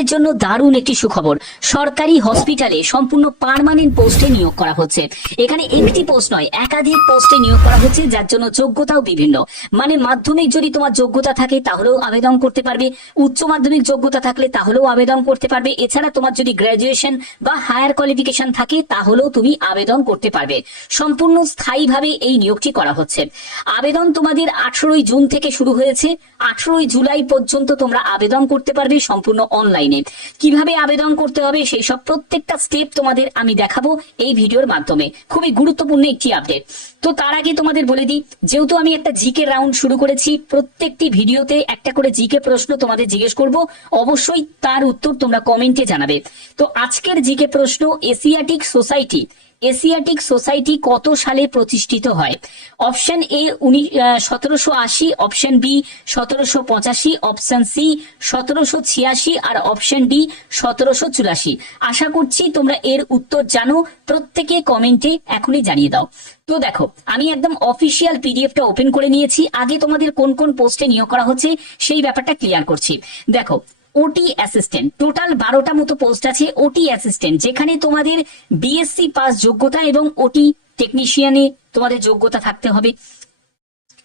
তোমাদের জন্য দারুণ একটি সুখবর। সরকারি হসপিটালে সম্পূর্ণ পার্মানেন্ট পোস্টে নিয়োগ করা হচ্ছে। এখানে একটি পোস্ট নয়, একাধিক পোস্টে নিয়োগ করা হচ্ছে, যার জন্য যোগ্যতাও বিভিন্ন। মানে মাধ্যমিক যদি তোমার যোগ্যতা থাকে, তাহলেও আবেদন করতে পারবে। উচ্চ মাধ্যমিক যোগ্যতা থাকলে তাহলেও আবেদন করতে পারবে। এছাড়া তোমার যদি গ্র্যাজুয়েশন বা হায়ার কোয়ালিফিকেশন থাকে, তাহলেও তুমি আবেদন করতে পারবে। সম্পূর্ণ স্থায়ীভাবে এই নিয়োগটি করা হচ্ছে। আবেদন তোমাদের আঠারোই জুন থেকে শুরু হয়েছে। আঠারোই জুলাই পর্যন্ত তোমরা আবেদন করতে পারবে সম্পূর্ণ অনলাইনে কীভাবে আবেদন করতে হবে, সেই সব প্রত্যেকটা স্টেপ তোমাদের আমি দেখাবো এই ভিডিওর মাধ্যমে। খুবই গুরুত্বপূর্ণ একটি আপডেট তো তার আগে তোমাদের বলে দিই, যেহেতু আমি একটা জিকে রাউন্ড শুরু করেছি, প্রত্যেকটি ভিডিওতে একটা করে জিকে প্রশ্ন তোমাদের জিজ্ঞেস করব। অবশ্যই তার উত্তর তোমরা কমেন্টে জানাবে। তো আজকের জিকে প্রশ্ন এশিয়াটিক সোসাইটি এশিয়াটিক সোসাইটি কত সালে প্রতিষ্ঠিত হয়? অপশন এ সতেরোশো আশি, অপশন বি, সতেরোশো পঁচাশি, অপশন সি, সতেরোশো ছিয়াশি আর অপশন ডি, সতেরোশো চুরাশি। আশা করছি তোমরা এর উত্তর জানো, প্রত্যেকে কমেন্টে এখনই জানিয়ে দাও। তো দেখো, আমি একদম অফিসিয়াল পিডিএফটা ওপেন করে নিয়েছি। আগে তোমাদের কোন কোন পোস্টে নিয়োগ করা হচ্ছে, সেই ব্যাপারটা ক্লিয়ার করছি। দেখো ওটি অ্যাসিস্ট্যান্ট টোটাল বারোটা মতো পোস্ট আছে ওটি অ্যাসিস্ট্যান্ট যেখানে তোমাদের বিএসসি পাস যোগ্যতা এবং ওটি টেকনিশিয়ানে তোমাদের যোগ্যতা থাকতে হবে।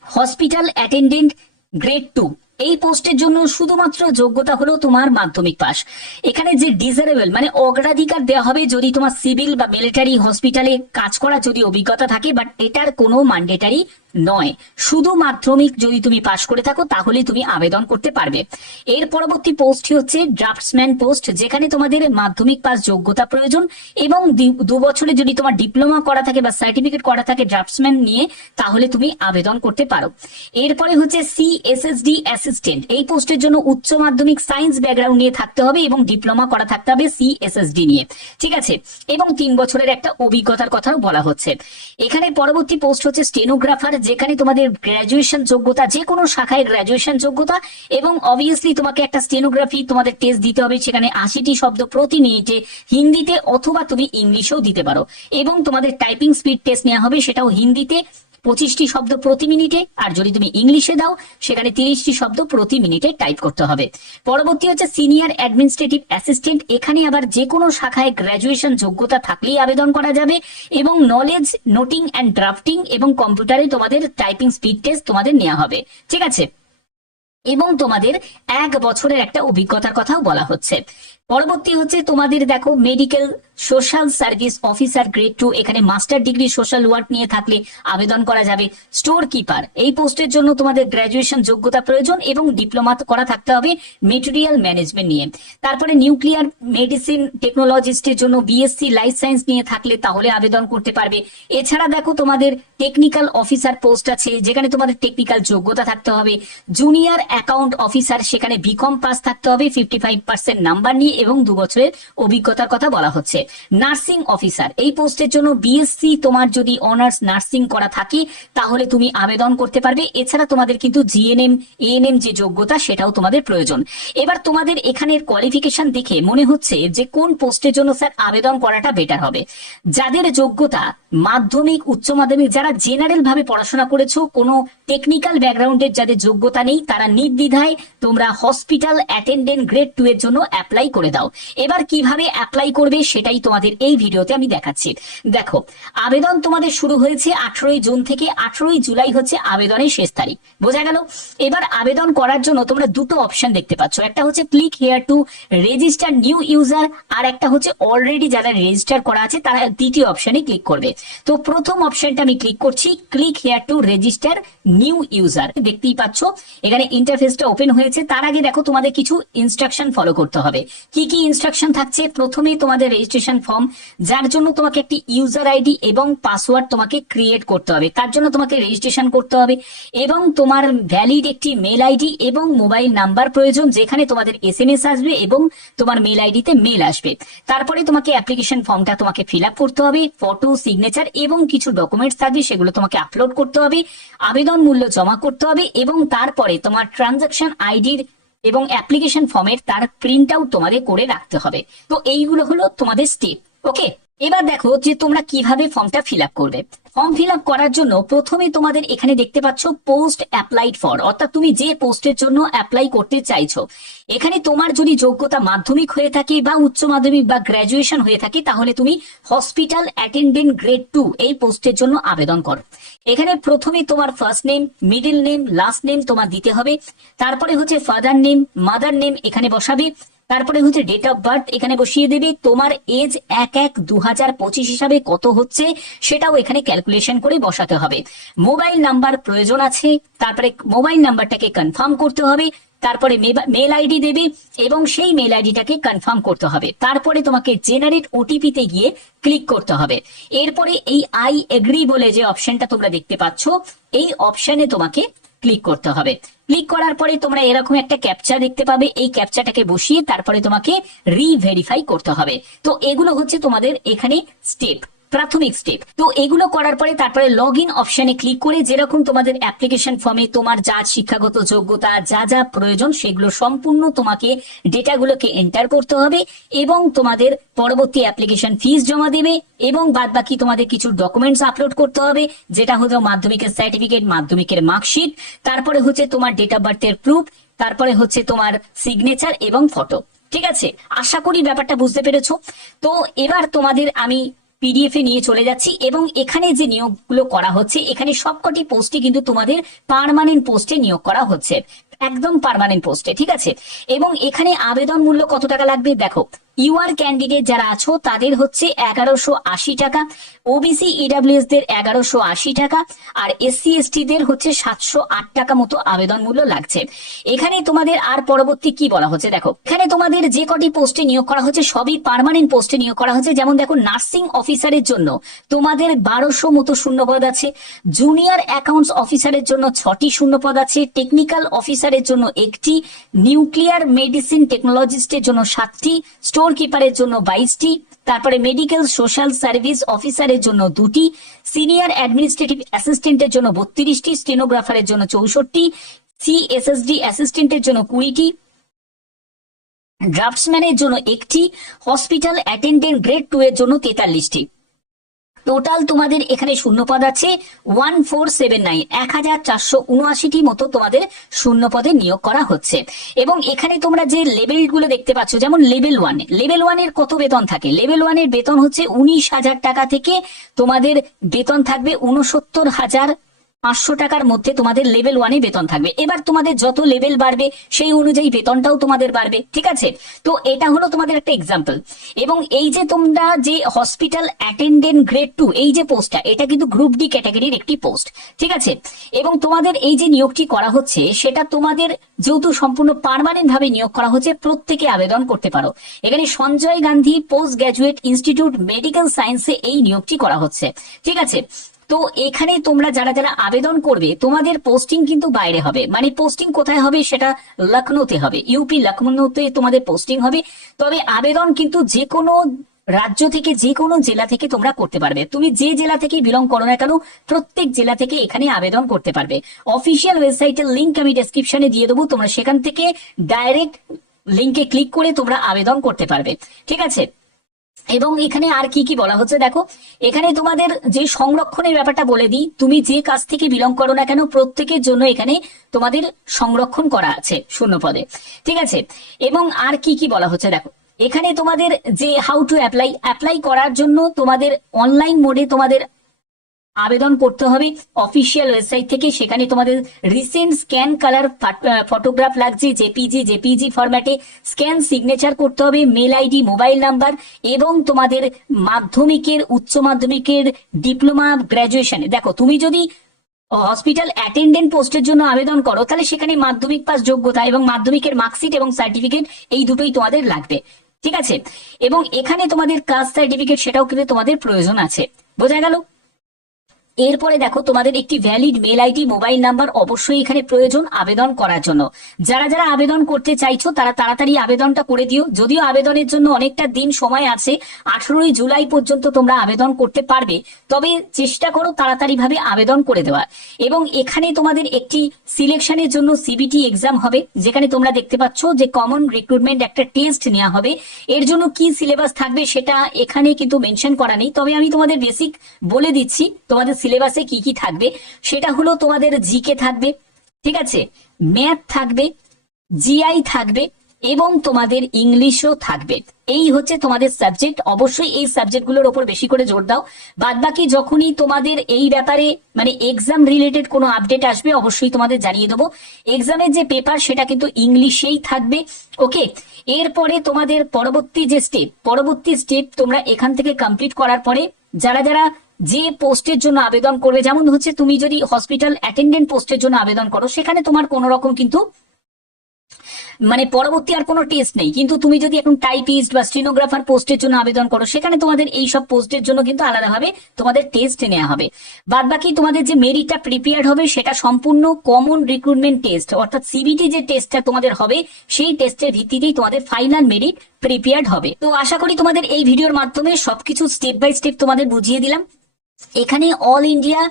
হসপিটাল অ্যাটেন্ডেন্ট গ্রেড টু এই পোস্টের জন্য শুধুমাত্র যোগ্যতা হলো তোমার মাধ্যমিক পাস এখানে যে ডিজারেবল মানে অগ্রাধিকার দেওয়া হবে যদি তোমার সিভিল বা মিলিটারি হসপিটালে কাজ করা যদি অভিজ্ঞতা থাকে বাট এটার কোনো ম্যান্ডেটারি নয়। শুধু মাধ্যমিক যদি তুমি পাশ করে থাকো তাহলে তুমি আবেদন করতে পারবে। এর পরবর্তী পোস্টটি হচ্ছে ড্রাফটসম্যান পোস্ট যেখানে তোমাদের মাধ্যমিক পাস যোগ্যতা প্রয়োজন এবং দু বছরে যদি তোমার ডিপ্লোমা করা থাকে বা সার্টিফিকেট করা থাকে ড্রাফটসম্যান নিয়ে, তাহলে তুমি আবেদন করতে পারো। এরপরে হচ্ছে সিএসএসডি অ্যাসিস্ট্যান্ট এই পোস্টের জন্য উচ্চ মাধ্যমিক সায়েন্স ব্যাকগ্রাউন্ড নিয়ে থাকতে হবে এবং ডিপ্লোমা করা থাকতে হবে সিএসএসডি নিয়ে। ঠিক আছে? এবং তিন বছরের একটা অভিজ্ঞতার কথাও বলা হচ্ছে। এখানে পরবর্তী পোস্ট হচ্ছে স্টেনোগ্রাফার যেখানে তোমাদের গ্র্যাজুয়েশন যোগ্যতা যে কোনো শাখায় গ্র্যাজুয়েশন যোগ্যতা, এবং অবভিয়াসলি তোমাকে একটা স্টেনোগ্রাফি তোমাদের টেস্ট দিতে হবে, সেখানে আশিটি শব্দ প্রতি মিনিটে হিন্দিতে অথবা তুমি ইংলিশেও দিতে পারো। এবং তোমাদের টাইপিং স্পিড টেস্ট নেওয়া হবে, সেটাও হিন্দিতে। পঁচিশটি শব্দ প্রতি মিনিটে, আর যদি তুমি ইংলিশে দাও, সেখানে তিরিশটি শব্দ প্রতি মিনিটে টাইপ করতে হবে। পরবর্তী হচ্ছে সিনিয়র অ্যাডমিনিস্ট্রেটিভ অ্যাসিস্ট্যান্ট। এখানে আবার যে কোনো শাখায় গ্র্যাজুয়েশন যোগ্যতা থাকলেই আবেদন করা যাবে এবং নলেজ নোটিং অ্যান্ড ড্রাফটিং এবং কম্পিউটারে তোমাদের টাইপিং স্পিড টেস্ট তোমাদের নেওয়া হবে। ঠিক আছে? এবং তোমাদের এক বছরের একটা অভিজ্ঞতার কথাও বলা হচ্ছে। পরবর্তী হচ্ছে তোমাদের দেখো medical social service officer grade two এখানে মাস্টার ডিগ্রি সোশ্যাল ওয়ার্ক নিয়ে থাকলে আবেদন করা যাবে। স্টোর কিপার এই পোস্টের জন্য তোমাদের গ্র্যাজুয়েশন যোগ্যতা প্রয়োজন এবং ডিপ্লোমা করা থাকতে হবে মেটেরিয়াল ম্যানেজমেন্ট নিয়ে। তারপরে নিউক্লিয়ার মেডিসিন টেকনোলজিস্টের জন্য বিএসসি লাইফ সায়েন্স নিয়ে থাকলে তাহলে আবেদন করতে পারবে। এছাড়া দেখো তোমাদের টেকনিক্যাল অফিসার পোস্ট আছে, যেখানে তোমাদের টেকনিক্যাল যোগ্যতা থাকতে হবে। জুনিয়র অ্যাকাউন্ট অফিসার সেখানে বিকম পাস থাকতে হবে ফিফটি ফাইভ পার্সেন্ট নাম্বার নিয়ে এবং দু বছরের অভিজ্ঞতার কথা বলা হচ্ছে। নার্সিং অফিসার, এই পোস্টের জন্য বিএসসি তোমার যদি অনার্স নার্সিং করা থাকে, তাহলে তুমি আবেদন করতে পারবে। এছাড়া তোমাদের কিন্তু জিএনএম এএনএম যে যোগ্যতা, সেটাও তোমাদের প্রয়োজন। এবার তোমাদের এখানের কোয়ালিফিকেশন দেখে মনে হচ্ছে যে কোন পোস্টের জন্য, স্যার, আবেদন করাটা বেটার হবে। যাদের যোগ্যতা মাধ্যমিক, উচ্চ মাধ্যমিক, যারা জেনারেল ভাবে পড়াশোনা করেছ, কোনো টেকনিক্যাল ব্যাকগ্রাউন্ডের যাদের যোগ্যতা নেই, তারা নির্দ্বিধায় তোমরা হসপিটাল অ্যাটেন্ডেন্ট গ্রেড টু এর জন্য অ্যাপ্লাই করে দাও। এবার কীভাবে অ্যাপ্লাই করবে সেটাই তোমাদের এই ভিডিওতে আমি দেখাচ্ছি। দেখো, আবেদন তোমাদের শুরু হয়েছে আঠারোই জুন থেকে, আঠারোই জুলাই হচ্ছে আবেদনের শেষ তারিখ। বোঝা গেল? এবার আবেদন করার জন্য তোমরা দুটো অপশন দেখতে পাচ্ছ। একটা হচ্ছে click here to register new user আর একটা হচ্ছে অলরেডি যারা রেজিস্টার করা আছে, তারা দ্বিতীয় অপশনে ক্লিক করবে। তো প্রথম অপশনটা আমি ক্লিক করছি click here to register new user দেখতেই পাচ্ছ, এখানে ইন্টারফেসটা ওপেন হয়েছে। তার আগে দেখো তোমাদের কিছু ইনস্ট্রাকশন ফলো করতে হবে। কি কি ইনস্ট্রাকশন থাকছে? প্রথমে তোমাদের রেজিস্ট্রেশন ফর্ম যার জন্য তোমাকে একটি ইউজার আইডি এবং পাসওয়ার্ড তোমাকে ক্রিয়েট করতে হবে। তার জন্য তোমাকে রেজিস্ট্রেশন করতে হবে এবং তোমার ভ্যালিড একটি মেল আইডি এবং মোবাইল নাম্বার প্রয়োজন, যেখানে তোমাদের এস এম এস আসবে এবং তোমার মেল আইডিতে মেল আসবে। তারপরে তোমাকে অ্যাপ্লিকেশন ফর্মটা তোমাকে ফিল আপ করতে হবে ফটো সিগনেচার এবং কিছু ডকুমেন্টস থাকবে, সেগুলো তোমাকে আপলোড করতে হবে, আবেদন মূল্য জমা করতে হবে এবং তারপরে তোমার ট্রানজাকশন আইডির এবং অ্যাপ্লিকেশন ফর্মের তার প্রিন্ট আউট তোমাদের করে রাখতে হবে। তো এইগুলো হলো তোমাদের স্টেপ ওকে এবার দেখো যে তোমরা কীভাবে ফর্মটা ফিল করবে। ফর্ম ফিল করার জন্য প্রথমে তোমাদের এখানে দেখতে পাচ্ছ পোস্ট অ্যাপ্লাইড ফর, অর্থাৎ তুমি যে পোস্টের জন্য অ্যাপ্লাই করতে চাইছো। এখানে তোমার যদি যোগ্যতা মাধ্যমিক হয়ে থাকে বা উচ্চ মাধ্যমিক বা গ্র্যাজুয়েশন হয়ে থাকে, তাহলে তুমি হসপিটাল অ্যাটেন্ডেন্ট গ্রেড টু এই পোস্টের জন্য আবেদন করো। এখানে প্রথমে তোমার first name, middle name, last name তোমার দিতে হবে। তারপরে হচ্ছে ফাদার নেম, মাদার নেম এখানে বসাবে। তারপরে হচ্ছে ডেট অফ বার্থ এখানে বসিয়ে দেবে। তোমার এজ এক এক দু হিসাবে কত হচ্ছে সেটাও এখানে ক্যালকুলেশন করে বসাতে হবে। মোবাইল নাম্বার প্রয়োজন আছে, তারপরে মোবাইল নাম্বারটাকে কনফার্ম করতে হবে, তারপরে মেল আইডি দেবে এবং সেই মেল আইডিটাকে কনফার্ম করতে হবে। তারপরে তোমাকে জেনারেট ওটিপিতে গিয়ে ক্লিক করতে হবে। এরপরে এই আই এগ্রি বলে যে অপশনটা তোমরা দেখতে পাচ্ছ, এই অপশনে তোমাকে ক্লিক করতে হবে। ক্লিক করার পরে তোমরা এরকম একটা ক্যাপচার দেখতে পাবে। এই ক্যাপচাটাকে বসিয়ে তারপরে তোমাকে রিভেরিফাই করতে হবে। তো এগুলো হচ্ছে তোমাদের এখানে স্টেপ প্রাথমিক স্টেপ তো এগুলো করার পরে তারপরে লগ ইন অপশনে ক্লিক করে যেরকম তোমাদের অ্যাপ্লিকেশন ফর্মে তোমার যা শিক্ষাগত যোগ্যতা, যা যা প্রয়োজন সেগুলো সম্পূর্ণ তোমাকে ডেটাগুলোকে এন্টার করতে হবে এবং তোমাদের পরবর্তী অ্যাপ্লিকেশন ফিস জমা দেবে এবং বাদ বাকি তোমাদের কিছু ডকুমেন্টস আপলোড করতে হবে, যেটা হলো মাধ্যমিকের সার্টিফিকেট মাধ্যমিকের মার্কশিট তারপরে হচ্ছে তোমার ডেট অফ বার্থের প্রুফ তারপরে হচ্ছে তোমার সিগনেচার এবং ফটো ঠিক আছে? আশা করি ব্যাপারটা বুঝতে পেরেছ। তো এবার তোমাদের আমি পিডিএফ এ নিয়ে চলে যাচ্ছি এবং এখানে যে নিয়োগগুলো করা হচ্ছে, এখানে সবকটি পোস্টই কিন্তু তোমাদের পারমানেন্ট পোস্টে নিয়োগ করা হচ্ছে। একদম পার্মানেন্ট পোস্টে ঠিক আছে? এবং এখানে আবেদন মূল্য কত টাকা লাগবে? দেখো ইউআর ক্যান্ডিডেট যারা আছো, তাদের হচ্ছে এগারোশো আশি টাকা ওবিসি ইডাব্লিউএস দের এগারোশো আশি টাকা, আর এসসি এসটি দের হচ্ছে সাতশো আট টাকা মতো আবেদন মূল্য লাগছে। এখানে তোমাদের আর পরবর্তী কি বলা হচ্ছে? দেখো, এখানে তোমাদের যে কটি পোস্টে নিয়োগ করা হচ্ছে, সবই পার্মানেন্ট পোস্টে নিয়োগ করা হচ্ছে। যেমন দেখো নার্সিং অফিসারের জন্য তোমাদের বারোশো মতো শূন্যপদ আছে জুনিয়র অ্যাকাউন্টস অফিসারের জন্য ছটি শূন্যপদ আছে টেকনিক্যাল অফিসারের জন্য একটি নিউক্লিয়ার মেডিসিন টেকনোলজিস্টের জন্য সাতটি স্টোর কিপারের জন্য বাইশটি, তারপরে মেডিকেল সোশ্যাল সার্ভিস অফিসারের জন্য দুটি সিনিয়র অ্যাডমিনিস্ট্রেটিভ অ্যাসিস্ট্যান্টের জন্য বত্রিশটি স্টেনোগ্রাফারের জন্য চৌষট্টি সিএসএসডি অ্যাসিস্ট্যান্টের জন্য কুড়িটি ড্রাফটসম্যানের জন্য একটি হসপিটাল অ্যাটেন্ডেন্ট গ্রেড টু এর জন্য তেতাল্লিশটি। টোটাল তোমাদের এখানে শূন্যপদ আছে। ওয়ান ফোর সেভেন নাইন এক হাজার চারশো উনআশিটি মতো তোমাদের শূন্যপদে নিয়োগ করা হচ্ছে। এবং এখানে তোমরা যে লেভেলগুলো দেখতে পাচ্ছ, যেমন লেভেল ওয়ান লেভেল ওয়ানের কত বেতন থাকে? লেভেল ওয়ানের বেতন হচ্ছে উনিশ হাজার টাকা থেকে তোমাদের বেতন থাকবে উনসত্তর হাজার পাঁচশো টাকার মধ্যে তোমাদের লেভেল ওয়ানে বেতন থাকবে। এবার তোমাদের যত লেভেল বাড়বে, সেই অনুযায়ী বেতনটাও তোমাদের বাড়বে, ঠিক আছে? তো এটা হলো তোমাদের একটা এক্সাম্পল এবং এই যে তোমরা যে হসপিটাল অ্যাটেন্ডেন্ট গ্রেড টু এই যে পোস্টটা এটা কিন্তু গ্রুপ ডি ক্যাটাগরির একটি পোস্ট ঠিক আছে? এবং তোমাদের এই যে নিয়োগটি করা হচ্ছে, সেটা তোমাদের যেহেতু সম্পূর্ণ পার্মানেন্ট ভাবে নিয়োগ করা হচ্ছে, প্রত্যেকে আবেদন করতে পারো। এখানে Sanjay Gandhi post graduate institute medical সায়েন্সে এই নিয়োগটি করা হচ্ছে, ঠিক আছে? তো এখানে তোমরা যারা যারা আবেদন করবে, তোমাদের পোস্টিং কিন্তু বাইরে হবে। মানে পোস্টিং কোথায় হবে সেটা লখনৌতে হবে। ইউপি লখনৌতে তোমাদের পোস্টিং হবে। তবে আবেদন কিন্তু যে কোনো রাজ্য থেকে যে কোনো জেলা থেকে তোমরা করতে পারবে। তুমি যে জেলা থেকে বিলং করো না কেন, প্রত্যেক জেলা থেকে এখানে আবেদন করতে পারবে। অফিসিয়াল ওয়েবসাইটের লিঙ্ক আমি ডেসক্রিপশনে দিয়ে দেবো। তোমরা সেখান থেকে ডাইরেক্ট লিঙ্কে ক্লিক করে তোমরা আবেদন করতে পারবে। ঠিক আছে? এবং এখানে আর কি কি বলা হচ্ছে দেখো, এখানে তোমাদের যে সংরক্ষণের ব্যাপারটা বলে দিই, তুমি যে কাজ থেকে বিলং করো না কেন, প্রত্যেকের জন্য এখানে তোমাদের সংরক্ষণ করা আছে শূন্য পদে ঠিক আছে? এবং আর কি কি বলা হচ্ছে দেখো, এখানে তোমাদের যে হাউ টু অ্যাপ্লাই অ্যাপ্লাই করার জন্য তোমাদের অনলাইন মোডে তোমাদের আবেদন করতে হবে। অফিসিয়াল ওয়েবসাইট থেকে সেখানে তোমাদের রিসেন্ট স্ক্যান কালার ফটোগ্রাফ লাগছে। জেপিজি জেপিজি ফরম্যাটে স্ক্যান সিগনেচার করতে হবে মেল আইডি মোবাইল নাম্বার এবং তোমাদের মাধ্যমিকের, উচ্চ মাধ্যমিকের ডিপ্লোমা গ্র্যাজুয়েশনে দেখো, তুমি যদি হসপিটাল অ্যাটেন্ডেন্ট পোস্টের জন্য আবেদন করো, তাহলে সেখানে মাধ্যমিক পাস যোগ্যতা এবং মাধ্যমিকের মার্কশিট এবং সার্টিফিকেট এই দুটোই তোমাদের লাগবে। ঠিক আছে? এবং এখানে তোমাদের কাস্ট সার্টিফিকেট সেটাও কিন্তু তোমাদের প্রয়োজন আছে। বোঝা গেল? এরপরে দেখো, তোমাদের একটি valid mail ID mobile number অবশ্যই এখানে প্রয়োজন আবেদন করার জন্য। যারা যারা আবেদন করতে চাইছো, তারা তাড়াতাড়ি আবেদনটা করে দিও। যদিও আবেদনের জন্য অনেকটা দিন সময় আছে, আঠারোই জুলাই পর্যন্ত তোমরা আবেদন করতে পারবে, তবে চেষ্টা করো তাড়াতাড়ি ভাবে আবেদন করে দেওয়া এবং এখানে তোমাদের একটি সিলেকশনের জন্য সিবিটি এক্সাম হবে, যেখানে তোমরা দেখতে পাচ্ছ যে কমন রিক্রুটমেন্ট একটা টেস্ট নেওয়া হবে। এর জন্য কি সিলেবাস থাকবে সেটা এখানে কিন্তু মেনশন করা নেই, তবে আমি তোমাদের বেসিক বলে দিচ্ছি। তোমাদের সিলেবাসে কি কি থাকবে, সেটা হলো তোমাদের জিকে থাকবে, ঠিক আছে? ম্যাথ থাকবে, জিআই থাকবে এবং তোমাদের ইংলিশও থাকবে। এই হচ্ছে তোমাদের সাবজেক্ট। অবশ্যই এই সাবজেক্টগুলোর ওপর বেশি করে জোর দাও। বাদ বাকি যখনই তোমাদের এই ব্যাপারে মানে এক্সাম রিলেটেড কোনো আপডেট আসবে, অবশ্যই তোমাদের জানিয়ে দেবো। এক্সামের যে পেপার সেটা কিন্তু ইংলিশেই থাকবে ওকে এরপরে তোমাদের পরবর্তী যে স্টেপ পরবর্তী স্টেপ তোমরা এখান থেকে কমপ্লিট করার পরে, যারা যারা যে পোস্টের জন্য আবেদন করবে, যেমন হচ্ছে তুমি যদি হসপিটাল অ্যাটেন্ডেন্ট পোস্টের জন্য আবেদন করো, সেখানে তোমার কোনো রকম কিন্তু মানে পরবর্তী আর কোনো টেস্ট নেই। কিন্তু তুমি যদি এখন টাইপিস্ট বা স্টেনোগ্রাফার পোস্টের জন্য আবেদন করো, সেখানে তোমাদের এই সব পোস্টের জন্য কিন্তু আলাদাভাবে তোমাদের টেস্ট নেওয়া হবে। বাদ বাকি তোমাদের যে মেরিটটা প্রিপেয়ার হবে, সেটা সম্পূর্ণ কমন রিক্রুটমেন্ট টেস্ট অর্থাৎ সিবিটি যে টেস্টটা তোমাদের হবে, সেই টেস্টের ভিত্তিতেই তোমাদের ফাইনাল মেরিট প্রিপেয়ার্ড হবে। তো আশা করি তোমাদের এই ভিডিওর মাধ্যমে সবকিছু স্টেপ বাই স্টেপ তোমাদের বুঝিয়ে দিলাম। এখানে অল ইন্ডিয়া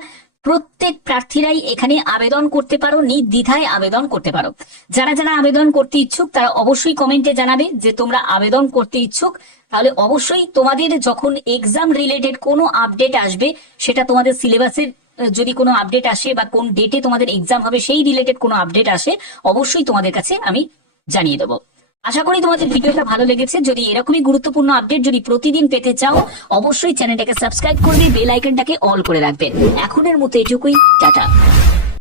প্রত্যেক প্রার্থীরাই এখানে আবেদন করতে পারো, নির্দ্বিধায় আবেদন করতে পারো। যারা যারা আবেদন করতে ইচ্ছুক, তারা অবশ্যই কমেন্টে জানাবে যে তোমরা আবেদন করতে ইচ্ছুক। তাহলে অবশ্যই তোমাদের যখন এক্সাম রিলেটেড কোনো আপডেট আসবে, সেটা তোমাদের সিলেবাসের যদি কোনো আপডেট আসে বা কোন ডেটে তোমাদের এক্সাম হবে, সেই রিলেটেড কোনো আপডেট আসে, অবশ্যই তোমাদের কাছে আমি জানিয়ে দেবো। আশা করি তোমাদের ভিডিওটা ভালো লেগেছে। যদি এরকমই গুরুত্বপূর্ণ আপডেট যদি প্রতিদিন পেতে চাও, অবশ্যই চ্যানেলটাকে সাবস্ক্রাইব করবে বেল আইকনটাকে অল করে রাখবে। এখনের মতো এটুকুই, টাটা।